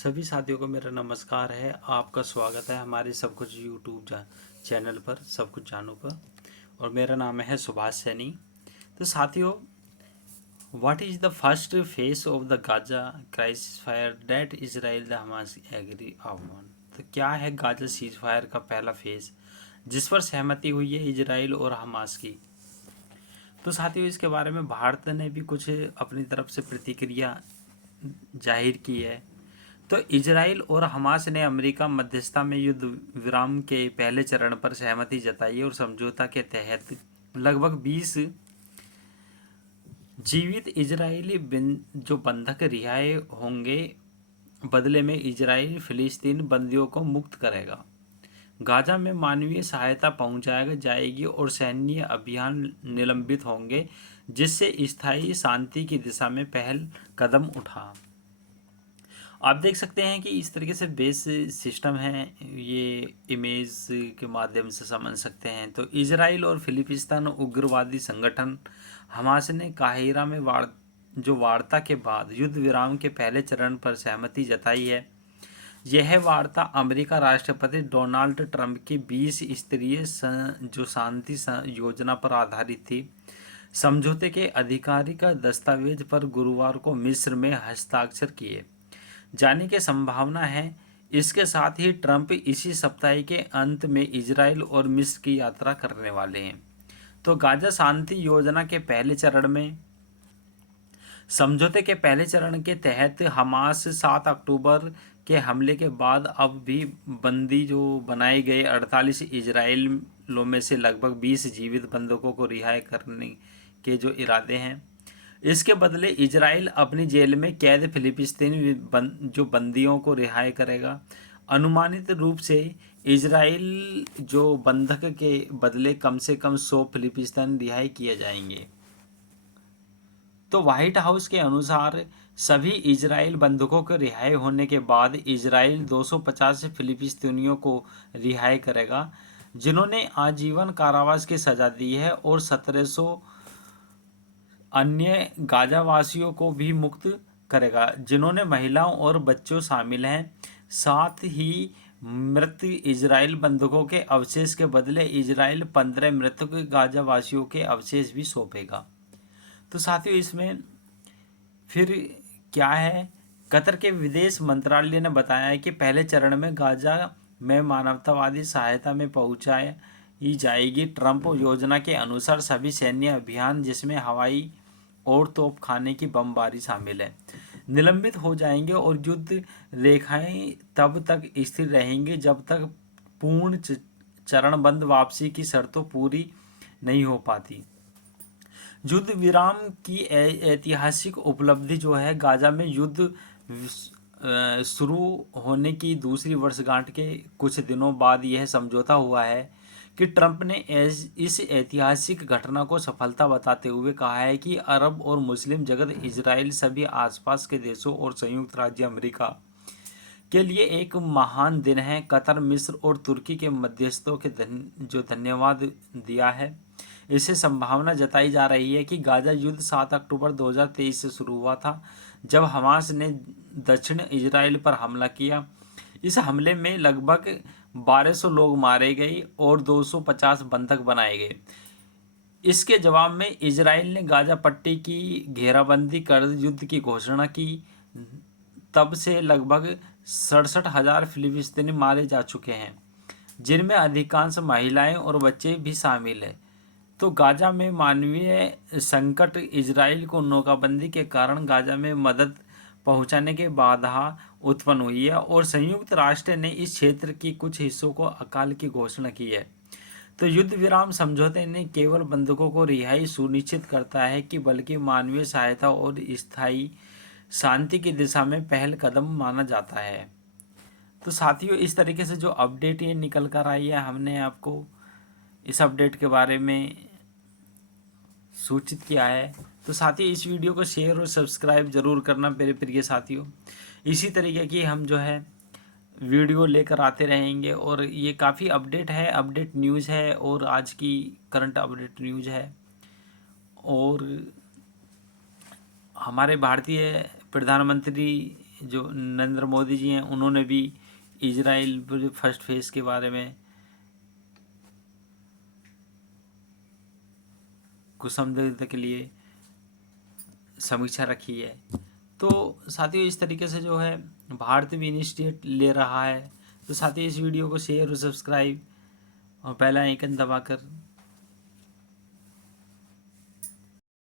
सभी साथियों को मेरा नमस्कार है। आपका स्वागत है हमारे सब कुछ यूट्यूब चैनल पर, सब कुछ जानू पर। और मेरा नाम है सुभाष सैनी। तो साथियों, what is the first phase of the Gaza crisis fire that Israel the Hamas agree on. तो क्या है गाजा सीज फायर का पहला फेस जिस पर सहमति हुई है इजराइल और हमास की। तो साथियों, इसके बारे में भारत ने भी कुछ अपनी तरफ से प्रतिक्रिया जाहिर की है। तो इजराइल और हमास ने अमेरिका मध्यस्थता में युद्ध विराम के पहले चरण पर सहमति जताई और समझौता के तहत लगभग 20 जीवित इजरायली जो बंधक रिहाई होंगे। बदले में इजराइल फिलिस्तीन बंदियों को मुक्त करेगा, गाजा में मानवीय सहायता पहुंचाई जाएगी और सैन्य अभियान निलंबित होंगे, जिससे स्थायी शांति की दिशा में पहल कदम उठा। आप देख सकते हैं कि इस तरीके से बेस सिस्टम है, ये इमेज के माध्यम से समझ सकते हैं। तो इजराइल और फिलिस्तीन उग्रवादी संगठन हमास ने काहिरा में वार्ता के बाद युद्ध विराम के पहले चरण पर सहमति जताई है। यह वार्ता अमेरिका राष्ट्रपति डोनाल्ड ट्रंप की 20 स्तरीय जो शांति योजना पर आधारित थी। समझौते के आधिकारिक दस्तावेज पर गुरुवार को मिस्र में हस्ताक्षर किए जाने की संभावना है। इसके साथ ही ट्रंप इसी सप्ताह के अंत में इजराइल और मिस्र की यात्रा करने वाले हैं। तो गाजा शांति योजना के पहले चरण में समझौते के पहले चरण के तहत हमास 7 अक्टूबर के हमले के बाद अब भी बंदी जो बनाए गए 48 इजराइलियों में से लगभग 20 जीवित बंधकों को रिहाई करने के जो इरादे हैं। इसके बदले इजराइल अपनी जेल में कैद फिलिस्तीनी जो बंदियों को रिहाई करेगा। अनुमानित रूप से इजराइल जो बंधक के बदले कम से कम 100 फिलिस्तीनी रिहाई किए जाएंगे। तो व्हाइट हाउस के अनुसार सभी इजराइल बंधकों के रिहाई होने के बाद इजराइल 250 फिलिस्तीनियों को रिहाई करेगा, जिन्होंने आजीवन कारावास की सजा दी है, और 1700 अन्य गाजावासियों को भी मुक्त करेगा, जिन्होंने महिलाओं और बच्चों शामिल हैं। साथ ही मृत इजराइल बंधकों के अवशेष के बदले इजराइल 15 मृतक गाजावासियों के अवशेष भी सौंपेगा। तो साथियों, इसमें फिर क्या है, कतर के विदेश मंत्रालय ने बताया है कि पहले चरण में गाजा में मानवतावादी सहायता में पहुंचाई जाएगी। ट्रंप योजना के अनुसार सभी सैन्य अभियान, जिसमें हवाई और तोपखाने की बमबारी शामिल है, निलंबित हो जाएंगे और युद्ध रेखाएं तब तक स्थिर रहेंगी जब तक पूर्ण चरणबद्ध वापसी की शर्तें पूरी नहीं हो पाती। युद्ध विराम की ऐतिहासिक उपलब्धि जो है, गाजा में युद्ध शुरू होने की दूसरी वर्षगांठ के कुछ दिनों बाद यह समझौता हुआ है कि ट्रंप ने इस ऐतिहासिक घटना को सफलता बताते हुए कहा है कि अरब और मुस्लिम जगत, इजराइल, सभी आसपास के देशों और संयुक्त राज्य अमेरिका के लिए एक महान दिन है। कतर, मिस्र और तुर्की के मध्यस्थों के जो धन्यवाद दिया है। इससे संभावना जताई जा रही है कि गाजा युद्ध 7 अक्टूबर 2023 से शुरू हुआ था, जब हमास ने दक्षिण इजराइल पर हमला किया। इस हमले में लगभग 1200 लोग मारे गए और 250 बंधक बनाए गए। इसके जवाब में इजराइल ने गाजा पट्टी की घेराबंदी कर युद्ध की घोषणा की। तब से लगभग 67,000 फिलिस्तीनी मारे जा चुके हैं, जिनमें अधिकांश महिलाएं और बच्चे भी शामिल हैं। तो गाजा में मानवीय संकट, इजराइल को नौकाबंदी के कारण गाजा में मदद पहुंचाने के बाधा उत्पन्न हुई है, और संयुक्त राष्ट्र ने इस क्षेत्र की कुछ हिस्सों को अकाल की घोषणा की है। तो युद्ध विराम समझौते ने केवल बंधकों को रिहाई सुनिश्चित करता है कि बल्कि मानवीय सहायता और स्थायी शांति की दिशा में पहल कदम माना जाता है। तो साथियों, इस तरीके से जो अपडेट ये निकल कर आई है, हमने आपको इस अपडेट के बारे में सूचित किया है। तो साथियों, इस वीडियो को शेयर और सब्सक्राइब जरूर करना मेरे प्रिय साथियों। इसी तरीके की हम जो है वीडियो लेकर आते रहेंगे, और ये काफ़ी अपडेट है, अपडेट न्यूज़ है, और आज की करंट अपडेट न्यूज़ है। और हमारे भारतीय प्रधानमंत्री जो नरेंद्र मोदी जी हैं उन्होंने भी इजराइल फर्स्ट फेज़ के बारे में कुछ समझौते के लिए समीक्षा रखी है। तो साथियों इस तरीके से जो है भारत भी इनिशिएटिव ले रहा है। तो साथियों इस वीडियो को शेयर और सब्सक्राइब और बेल आइकन दबाकर